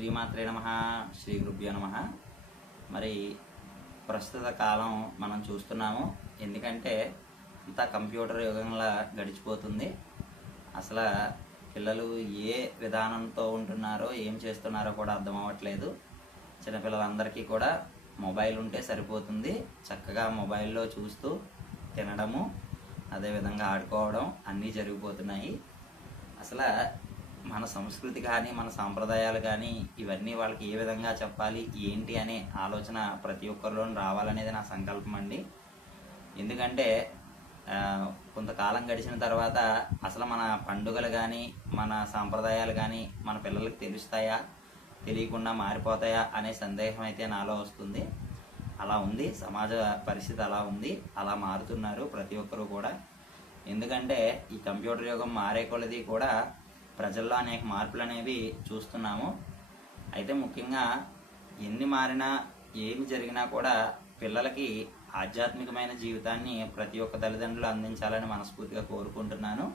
శ్రీమాత్రే నమః. శ్రీ గురుభ్యో నమః. మరి ప్రస్తుత కాలం మనం చూస్తున్నాము. ఎందుకంటే ఇంత కంప్యూటర్ యుగంలా గడిచిపోతుంది. అసలు పిల్లలు ఏ విధానంతో ఉంటున్నారో ఏం చేస్తున్నారో కూడా అర్థం అవ్వట్లేదు. చిన్నపిల్లలందరికీ కూడా మొబైల్ ఉంటే సరిపోతుంది. చక్కగా మొబైల్లో చూస్తూ తినడము, అదేవిధంగా ఆడుకోవడం అన్నీ జరిగిపోతున్నాయి. అసలు మన సంస్కృతి కానీ మన సాంప్రదాయాలు కానీ ఇవన్నీ వాళ్ళకి ఏ విధంగా చెప్పాలి ఏంటి అనే ఆలోచన ప్రతి ఒక్కరిలోనూ రావాలనేది నా సంకల్పం అండి. ఎందుకంటే కొంతకాలం గడిచిన తర్వాత అసలు మన పండుగలు కానీ మన సాంప్రదాయాలు కానీ మన పిల్లలకి తెలుస్తాయా, తెలియకుండా మారిపోతాయా అనే సందేహం అయితే నాలో వస్తుంది. అలా ఉంది, సమాజ పరిస్థితి అలా ఉంది, అలా మారుతున్నారు ప్రతి ఒక్కరూ కూడా. ఎందుకంటే ఈ కంప్యూటర్ యుగం మారే కొలది కూడా ప్రజల్లో అనేక మార్పులు అనేవి చూస్తున్నాము. అయితే ముఖ్యంగా ఎన్ని మారినా ఏమి జరిగినా కూడా పిల్లలకి ఆధ్యాత్మికమైన జీవితాన్ని ప్రతి ఒక్క తల్లిదండ్రులు అందించాలని మనస్ఫూర్తిగా కోరుకుంటున్నాను.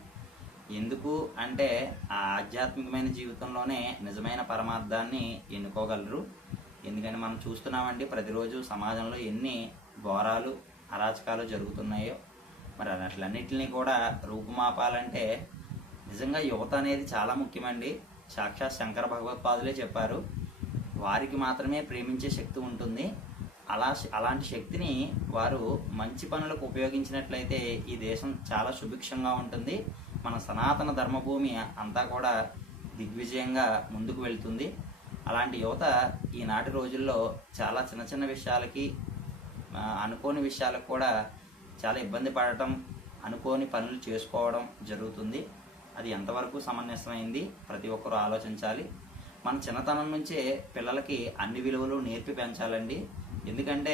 ఎందుకు అంటే ఆ ఆధ్యాత్మికమైన జీవితంలోనే నిజమైన పరమార్థాన్ని ఎన్నుకోగలరు. ఎందుకంటే మనం చూస్తున్నామండి ప్రతిరోజు సమాజంలో ఎన్ని ఘోరాలు అరాచకాలు జరుగుతున్నాయో. మరి అట్లన్నిటిని కూడా రూపుమాపాలంటే నిజంగా యువత అనేది చాలా ముఖ్యమండి. సాక్షాత్ శంకర భగవత్పాదులే చెప్పారు, వారికి మాత్రమే ప్రేమించే శక్తి ఉంటుంది. అలాంటి శక్తిని వారు మంచి పనులకు ఉపయోగించినట్లయితే ఈ దేశం చాలా సుభిక్షంగా ఉంటుంది. మన సనాతన ధర్మభూమి అంతా కూడా దిగ్విజయంగా ముందుకు వెళ్తుంది. అలాంటి యువత ఈనాటి రోజుల్లో చాలా చిన్న చిన్న విషయాలకి, అనుకోని విషయాలకు కూడా చాలా ఇబ్బంది పడటం, అనుకోని పనులు చేసుకోవడం జరుగుతుంది. అది ఎంతవరకు సమంజసమైంది ప్రతి ఒక్కరూ ఆలోచించాలి. మన చిన్నతనం నుంచే పిల్లలకి అన్ని విలువలు నేర్పి పెంచాలండి. ఎందుకంటే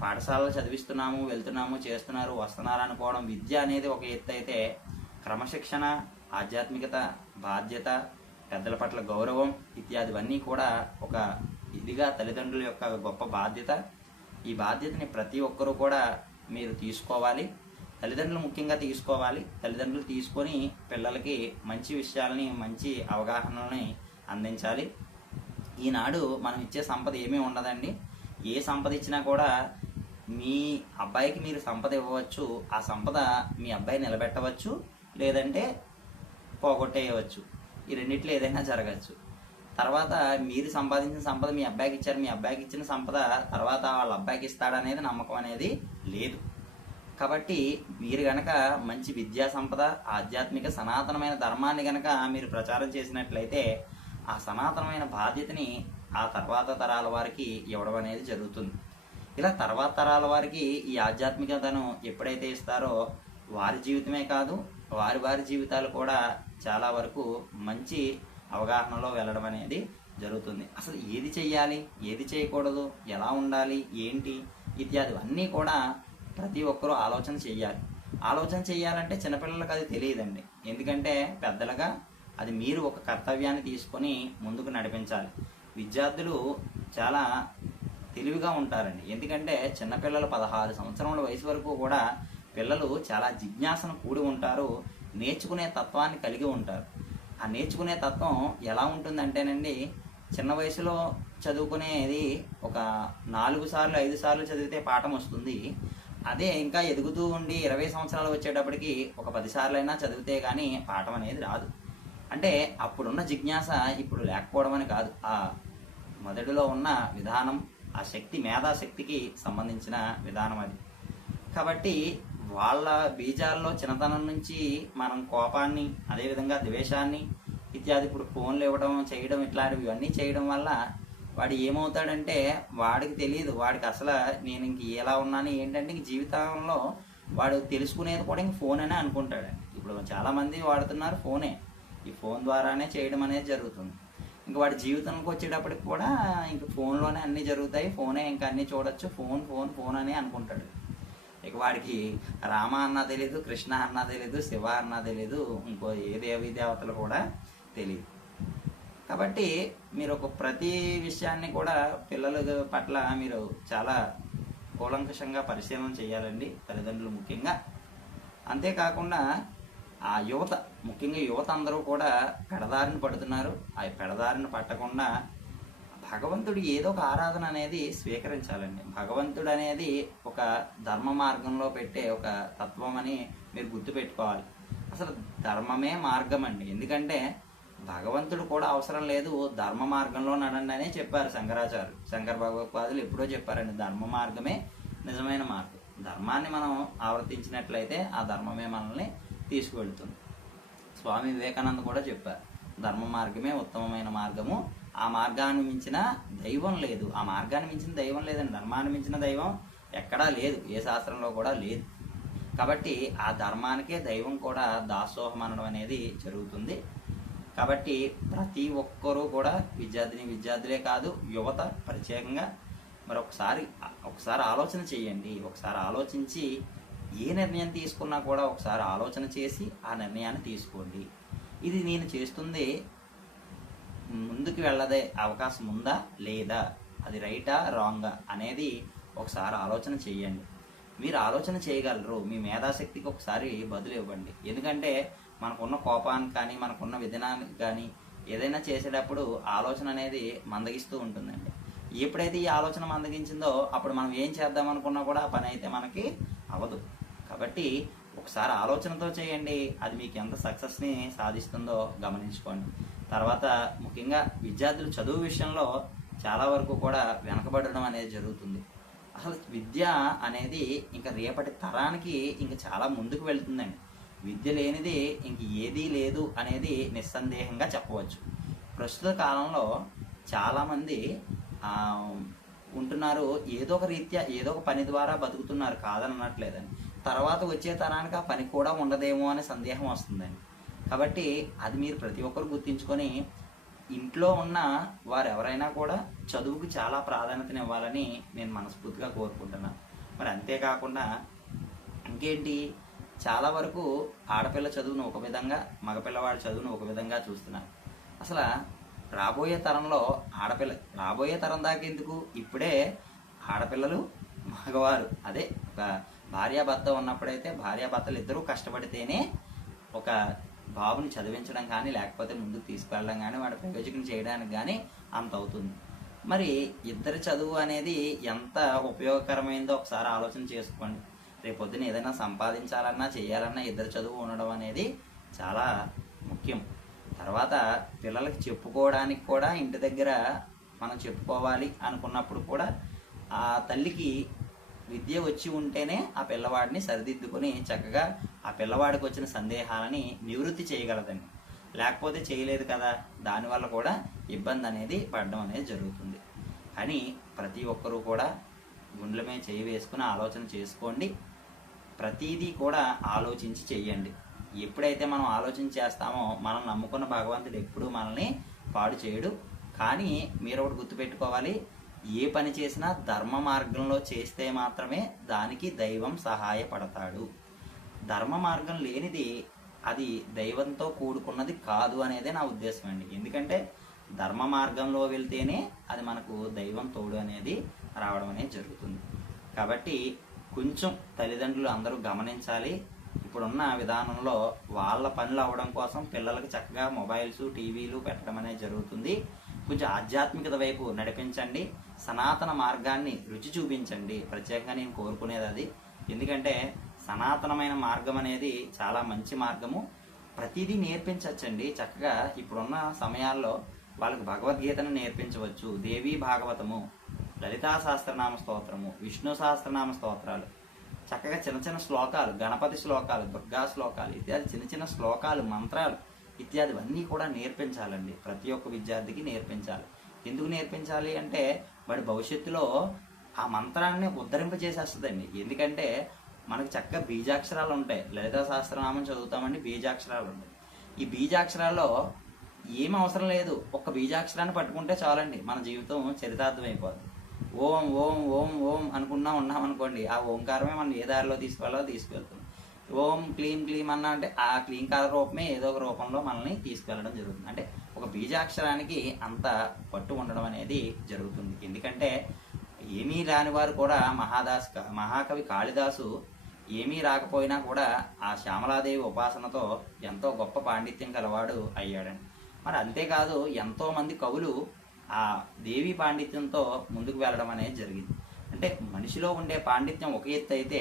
పాఠశాలలో చదివిస్తున్నాము, వెళ్తున్నాము, చేస్తున్నారు, వస్తున్నారు అనుకోవడం విద్య అనేది ఒక ఎత్తు అయితే, క్రమశిక్షణ, ఆధ్యాత్మికత, బాధ్యత, పెద్దల పట్ల గౌరవం ఇత్యాదివన్నీ కూడా ఒక ఇదిగా తల్లిదండ్రుల యొక్క గొప్ప బాధ్యత. ఈ బాధ్యతని ప్రతి ఒక్కరూ కూడా మీరు తీసుకోవాలి. తల్లిదండ్రులు ముఖ్యంగా తీసుకోవాలి. తల్లిదండ్రులు తీసుకొని పిల్లలకి మంచి విషయాలని, మంచి అవగాహనని అందించాలి. ఈనాడు మనం ఇచ్చే సంపద ఏమీ ఉండదండి. ఏ సంపద ఇచ్చినా కూడా మీ అబ్బాయికి మీరు సంపద ఇవ్వవచ్చు, ఆ సంపద మీ అబ్బాయి నిలబెట్టవచ్చు, లేదంటే పోగొట్టేయవచ్చు. ఈ రెండిట్లో ఏదైనా జరగచ్చు. తర్వాత మీరు సంపాదించిన సంపద మీ అబ్బాయికి ఇచ్చారు, మీ అబ్బాయికి ఇచ్చిన సంపద తర్వాత వాళ్ళ అబ్బాయికి ఇస్తాడనేది నమ్మకం అనేది లేదు. కాబట్టి మీరు గనక మంచి విద్యా సంపద, ఆధ్యాత్మిక సనాతనమైన ధర్మాన్ని గనక మీరు ప్రచారం చేసినట్లయితే ఆ సనాతనమైన బాధ్యతని ఆ తర్వాత తరాల వారికి ఇవ్వడం అనేది జరుగుతుంది. ఇలా తర్వాత తరాల వారికి ఈ ఆధ్యాత్మికతను ఎప్పుడైతే ఇస్తారో వారి జీవితమే కాదు, వారి జీవితాలు కూడా చాలా వరకు మంచి అవగాహనలో వెళ్ళడం అనేది జరుగుతుంది. అసలు ఏది చెయ్యాలి, ఏది చేయకూడదు, ఎలా ఉండాలి, ఏంటి ఇత్యాది అన్నీ కూడా ప్రతి ఒక్కరూ ఆలోచన చెయ్యాలి. ఆలోచన చెయ్యాలంటే చిన్నపిల్లలకు అది తెలియదండి. ఎందుకంటే పెద్దలుగా అది మీరు ఒక కర్తవ్యాన్ని తీసుకొని ముందుకు నడిపించాలి. విద్యార్థులు చాలా తెలివిగా ఉంటారండి. ఎందుకంటే చిన్నపిల్లలు 16 సంవత్సరముల వయసు వరకు కూడా పిల్లలు చాలా జిజ్ఞాసను కూడి ఉంటారు, నేర్చుకునే తత్వాన్ని కలిగి ఉంటారు. ఆ నేర్చుకునే తత్వం ఎలా ఉంటుందంటేనండి, చిన్న వయసులో చదువుకునేది ఒక 4 సార్లు 5 సార్లు చదివితే పాఠం వస్తుంది. అదే ఇంకా ఎదుగుతూ ఉండి 20 సంవత్సరాలు వచ్చేటప్పటికి ఒక 10 సార్లు అయినా చదివితే కానీ పాఠం అనేది రాదు. అంటే అప్పుడున్న జిజ్ఞాస ఇప్పుడు లేకపోవడం అని కాదు, ఆ మొదటిలో ఉన్న విధానం, ఆ శక్తి, మేధాశక్తికి సంబంధించిన విధానం అది. కాబట్టి వాళ్ళ బీజాల్లో చిన్నతనం నుంచి మనం కోపాన్ని, అదేవిధంగా ద్వేషాన్ని ఇత్యాది ఇప్పుడు ఫోన్లు ఇవ్వడం, చేయడం, ఇట్లాంటివి ఇవన్నీ చేయడం వల్ల వాడు ఏమవుతాడంటే వాడికి తెలియదు, వాడికి అసలు నేను ఇంక ఎలా ఉన్నాను ఏంటంటే ఇంక జీవితంలో వాడు తెలుసుకునేది కూడా ఇంక ఫోన్ అనే అనుకుంటాడు. ఇప్పుడు చాలామంది వాడుతున్నారు ఫోనే, ఈ ఫోన్ ద్వారానే చేయడం అనేది జరుగుతుంది. ఇంక వాడి జీవితంలోకి వచ్చేటప్పటికి కూడా ఇంక ఫోన్లోనే అన్నీ జరుగుతాయి, ఫోనే ఇంకా అన్నీ చూడొచ్చు, ఫోన్ ఫోన్ ఫోన్ అని అనుకుంటాడు. ఇక వాడికి రామ అన్నా తెలీదు, కృష్ణ అన్నా తెలీదు, శివ అన్నా తెలీదు, ఇంకో ఏ దేవీ దేవతలు కూడా తెలియదు. కాబట్టి మీరు ఒక ప్రతి విషయాన్ని కూడా పిల్లల పట్ల మీరు చాలా కూలంకషంగా పరిశీలన చేయాలండి, తల్లిదండ్రులు ముఖ్యంగా. అంతేకాకుండా ఆ యువత ముఖ్యంగా యువత అందరూ కూడా పెడదారిని పడుతున్నారు. ఆ పెడదారిని పట్టకుండా భగవంతుడు ఏదో ఒక ఆరాధన అనేది స్వీకరించాలండి. భగవంతుడు అనేది ఒక ధర్మ మార్గంలో పెట్టే ఒక తత్వం అని మీరు గుర్తుపెట్టుకోవాలి. అసలు ధర్మమే మార్గం అండి. ఎందుకంటే భగవంతుడు కూడా అవసరం లేదు, ధర్మ మార్గంలో నడండి అనే చెప్పారు శంకరాచార్యులు. శంకర భగవత్పాదులు ఎప్పుడో చెప్పారండి, ధర్మ మార్గమే నిజమైన మార్గం. ధర్మాన్ని మనం ఆవర్తించినట్లయితే ఆ ధర్మమే మనల్ని తీసుకువెళ్తుంది. స్వామి వివేకానంద కూడా చెప్పారు, ధర్మ మార్గమే ఉత్తమమైన మార్గము, ఆ మార్గాన్ని మించిన దైవం లేదు. ఆ మార్గాన్ని మించిన దైవం లేదండి. ధర్మాన్ని మించిన దైవం ఎక్కడా లేదు, ఏ శాస్త్రంలో కూడా లేదు. కాబట్టి ఆ ధర్మానికే దైవం కూడా దాసోహం అనడం అనేది జరుగుతుంది. కాబట్టి ప్రతి ఒక్కరూ కూడా విద్యార్థులే కాదు, యువత ప్రత్యేకంగా మరి ఒకసారి ఆలోచన చేయండి. ఒకసారి ఆలోచించి ఏ నిర్ణయం తీసుకున్నా కూడా ఒకసారి ఆలోచన చేసి ఆ నిర్ణయాన్ని తీసుకోండి. ఇది నేను చేస్తుంది ముందుకు వెళ్ళదే అవకాశం ఉందా లేదా, అది రైటా రాంగా అనేది ఒకసారి ఆలోచన చేయండి. మీరు ఆలోచన చేయగలరు. మీ మేధాశక్తికి ఒకసారి బదులు ఇవ్వండి. ఎందుకంటే మనకున్న కోపానికి కానీ మనకున్న విధానానికి కానీ ఏదైనా చేసేటప్పుడు ఆలోచన అనేది మందగిస్తూ ఉంటుందండి. ఎప్పుడైతే ఈ ఆలోచన మందగించిందో అప్పుడు మనం ఏం చేద్దాం అనుకున్నా కూడా ఆ పని అయితే మనకి అవ్వదు. కాబట్టి ఒకసారి ఆలోచనతో చేయండి. అది మీకు ఎంత సక్సెస్ని సాధిస్తుందో గమనించుకోండి. తర్వాత ముఖ్యంగా విద్యార్థులు చదువు విషయంలో చాలా వరకు కూడా వెనకబడడం అనేది జరుగుతుంది. అసలు విద్య అనేది ఇంకా రేపటి తరానికి ఇంకా చాలా ముందుకు వెళ్తుందండి. విద్య లేనిది ఇంక ఏదీ లేదు అనేది నిస్సందేహంగా చెప్పవచ్చు. ప్రస్తుత కాలంలో చాలామంది ఉంటున్నారు, ఏదో ఒక రీత్యా ఏదో ఒక పని ద్వారా బతుకుతున్నారు, కాదని అనట్లేదని. తర్వాత వచ్చే తరానికి ఆ పని కూడా ఉండదేమో అనే సందేహం వస్తుందండి. కాబట్టి అది మీరు ప్రతి ఒక్కరు గుర్తించుకొని ఇంట్లో ఉన్న వారు ఎవరైనా కూడా చదువుకు చాలా ప్రాధాన్యతనివ్వాలని నేను మనస్ఫూర్తిగా కోరుకుంటున్నాను. మరి అంతేకాకుండా ఇంకేంటి, చాలా వరకు ఆడపిల్ల చదువును ఒక విధంగా, మగపిల్లవాడి చదువును ఒక విధంగా చూస్తున్నారు. అసలు రాబోయే తరంలో రాబోయే తరం దాకా ఎందుకు, ఇప్పుడే ఆడపిల్లలు మగవారు అదే ఒక భార్యాభర్త ఉన్నప్పుడైతే భార్యాభర్తలు ఇద్దరూ కష్టపడితేనే ఒక బాబుని చదివించడం కానీ లేకపోతే ముందుకు తీసుకెళ్ళడం కానీ వాడి ప్రయోజకం చేయడానికి కానీ అంత అవుతుంది. మరి ఇద్దరి చదువు అనేది ఎంత ఉపయోగకరమైందో ఒకసారి ఆలోచన చేసుకోండి. రేపొద్దున ఏదైనా సంపాదించాలన్నా చేయాలన్నా ఇద్దరు చదువు ఉండడం అనేది చాలా ముఖ్యం. తర్వాత పిల్లలకి చెప్పుకోవడానికి కూడా ఇంటి దగ్గర మనం చెప్పుకోవాలి అనుకున్నప్పుడు కూడా ఆ తల్లికి విద్య వచ్చి ఉంటేనే ఆ పిల్లవాడిని సరిదిద్దుకొని చక్కగా ఆ పిల్లవాడికి వచ్చిన సందేహాలని నివృత్తి చేయగలదండి. లేకపోతే చేయలేదు కదా, దానివల్ల కూడా ఇబ్బంది అనేది పడడం అనేది జరుగుతుంది. అని ప్రతి ఒక్కరూ కూడా గుండెల మీద చేయి వేసుకుని ఆలోచన చేసుకోండి. ప్రతిదీ కూడా ఆలోచించి చెయ్యండి. ఎప్పుడైతే మనం ఆలోచన చేస్తామో మనం నమ్ముకున్న భగవంతుడు ఎప్పుడూ మనల్ని పాడు చేయడు. కానీ మీరు ఒకటి గుర్తుపెట్టుకోవాలి, ఏ పని చేసినా ధర్మ మార్గంలో చేస్తే మాత్రమే దానికి దైవం సహాయపడతాడు. ధర్మ మార్గం లేనిది అది దైవంతో కూడుకున్నది కాదు అనేదే నా ఉద్దేశం అండి. ఎందుకంటే ధర్మ మార్గంలో వెళ్తేనే అది మనకు దైవం తోడు అనేది రావడం అనేది జరుగుతుంది. కాబట్టి కొంచెం తల్లిదండ్రులు అందరూ గమనించాలి. ఇప్పుడున్న విధానంలో వాళ్ళ పనులు అవ్వడం కోసం పిల్లలకు చక్కగా మొబైల్స్, టీవీలు పెట్టడం అనేది జరుగుతుంది. కొంచెం ఆధ్యాత్మికత వైపు నడిపించండి. సనాతన మార్గాన్ని రుచి చూపించండి. ప్రత్యేకంగా నేను కోరుకునేది అది. ఎందుకంటే సనాతనమైన మార్గం అనేది చాలా మంచి మార్గము. ప్రతిదీ నేర్పించవచ్చండి. చక్కగా ఇప్పుడున్న సమయాల్లో వాళ్ళకి భగవద్గీతను నేర్పించవచ్చు, దేవీ భాగవతము, లలితా సహస్రనామ స్తోత్రము, విష్ణు సహస్రనామ స్తోత్రాలు, చక్కగా చిన్న చిన్న శ్లోకాలు, గణపతి శ్లోకాలు, దుర్గా శ్లోకాలు ఇత్యాది చిన్న చిన్న శ్లోకాలు, మంత్రాలు ఇత్యాదివన్నీ కూడా నేర్పించాలండి. ప్రతి ఒక్క విద్యార్థికి నేర్పించాలి. ఎందుకు నేర్పించాలి అంటే వాడి భవిష్యత్తులో ఆ మంత్రాన్ని ఉద్ధరింపజేసేస్తుందండి. ఎందుకంటే మనకు చక్కగా బీజాక్షరాలు ఉంటాయి. లలితా సహస్రనామం చదువుతామండి, బీజాక్షరాలు ఉంటాయి. ఈ బీజాక్షరాల్లో ఏం అవసరం లేదు, ఒక్క బీజాక్షరాన్ని పట్టుకుంటే చాలండి, మన జీవితం చరితార్థం అయిపోద్ది. ఓం ఓం ఓం ఓం అనుకున్నా ఉన్నామనుకోండి, ఆ ఓంకారమే మనం ఏ దారిలో తీసుకువెళ్తుంది. ఓం క్లీం క్లీం అన్నా అంటే ఆ క్లీంకార రూపమే ఏదో ఒక రూపంలో మనల్ని తీసుకెళ్లడం జరుగుతుంది. అంటే ఒక బీజాక్షరానికి అంత పట్టు ఉండడం అనేది జరుగుతుంది. ఎందుకంటే ఏమీ రాని వారు కూడా మహాకవి కాళిదాసు ఏమీ రాకపోయినా కూడా ఆ శ్యామలాదేవి ఉపాసనతో ఎంతో గొప్ప పాండిత్యం కలవాడు అయ్యాడండి. మరి అంతేకాదు ఎంతోమంది కవులు ఆ దేవి పాండిత్యంతో ముందుకు వెళ్ళడం అనేది జరిగింది. అంటే మనిషిలో ఉండే పాండిత్యం ఒక ఎత్తు అయితే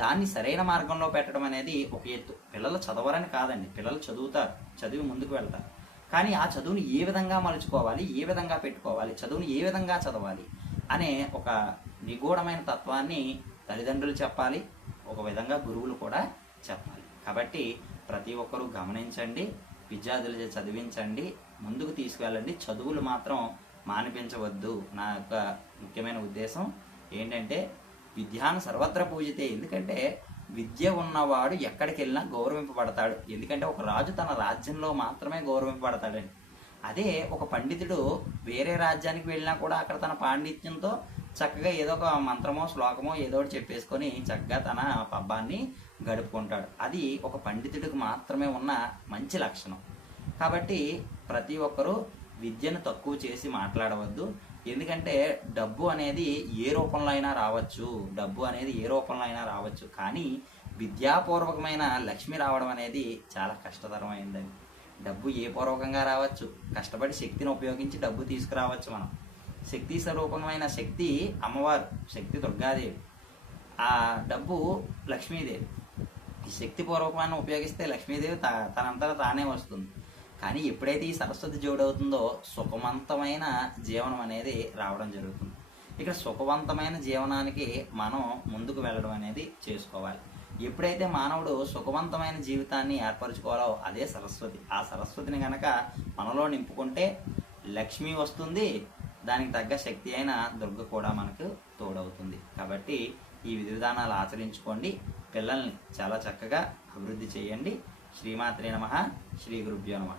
దాన్ని సరైన మార్గంలో పెట్టడం అనేది ఒక ఎత్తు. పిల్లలు చదవరని కాదండి, పిల్లలు చదువుతారు, చదివి ముందుకు వెళ్తారు. కానీ ఆ చదువుని ఏ విధంగా మలుచుకోవాలి, ఏ విధంగా పెట్టుకోవాలి, చదువుని ఏ విధంగా చదవాలి అనే ఒక నిగూఢమైన తత్వాన్ని తల్లిదండ్రులు చెప్పాలి, ఒక విధంగా గురువులు కూడా చెప్పాలి. కాబట్టి ప్రతి ఒక్కరూ గమనించండి, విద్యార్థులు చదివించండి, ముందుకు తీసుకువెళ్ళండి. చదువులు మాత్రం మానిపించవద్దు. నా యొక్క ముఖ్యమైన ఉద్దేశం ఏంటంటే విద్యాను సర్వత్ర పూజితే. ఎందుకంటే విద్య ఉన్నవాడు ఎక్కడికి వెళ్ళినా గౌరవింపబడతాడు. ఎందుకంటే ఒక రాజు తన రాజ్యంలో మాత్రమే గౌరవింపబడతాడండి. అదే ఒక పండితుడు వేరే రాజ్యానికి వెళ్ళినా కూడా అక్కడ తన పాండిత్యంతో చక్కగా ఏదో ఒక మంత్రమో శ్లోకమో ఏదో ఒకటి చెప్పేసుకొని చక్కగా తన పబ్బాన్ని గడుపుకుంటాడు. అది ఒక పండితుడికి మాత్రమే ఉన్న మంచి లక్షణం. కాబట్టి ప్రతి ఒక్కరూ విద్యను తక్కువ చేసి మాట్లాడవద్దు. ఎందుకంటే డబ్బు అనేది ఏ రూపంలో అయినా రావచ్చు, డబ్బు అనేది ఏ రూపంలో అయినా రావచ్చు. కానీ విద్యాపూర్వకమైన లక్ష్మి రావడం అనేది చాలా కష్టతరమైందండి. డబ్బు ఏ పూర్వకంగా రావచ్చు, కష్టపడి శక్తిని ఉపయోగించి డబ్బు తీసుకురావచ్చు. మనం శక్తి స్వరూపమైన శక్తి అమ్మవారు, శక్తి దుర్గాదేవి, ఆ డబ్బు లక్ష్మీదేవి. ఈ శక్తి పూర్వకమైన ఉపయోగిస్తే లక్ష్మీదేవి తనంతటా తానే వస్తుంది. కానీ ఎప్పుడైతే ఈ సరస్వతి జోడవుతుందో సుఖవంతమైన జీవనం అనేది రావడం జరుగుతుంది. ఇక్కడ సుఖవంతమైన జీవనానికి మనం ముందుకు వెళ్ళడం అనేది చేసుకోవాలి. ఎప్పుడైతే మానవుడు సుఖవంతమైన జీవితాన్ని ఏర్పరచుకోవాలో అదే సరస్వతి. ఆ సరస్వతిని గనక మనలో నింపుకుంటే లక్ష్మి వస్తుంది, దానికి తగ్గ శక్తి అయిన దుర్గ కూడా మనకు తోడవుతుంది. కాబట్టి ఈ విధి విధానాలు ఆచరించుకోండి, పిల్లల్ని చాలా చక్కగా అభివృద్ధి చేయండి. శ్రీమాత్రే నమః. శ్రీ గురుభ్యో నమః.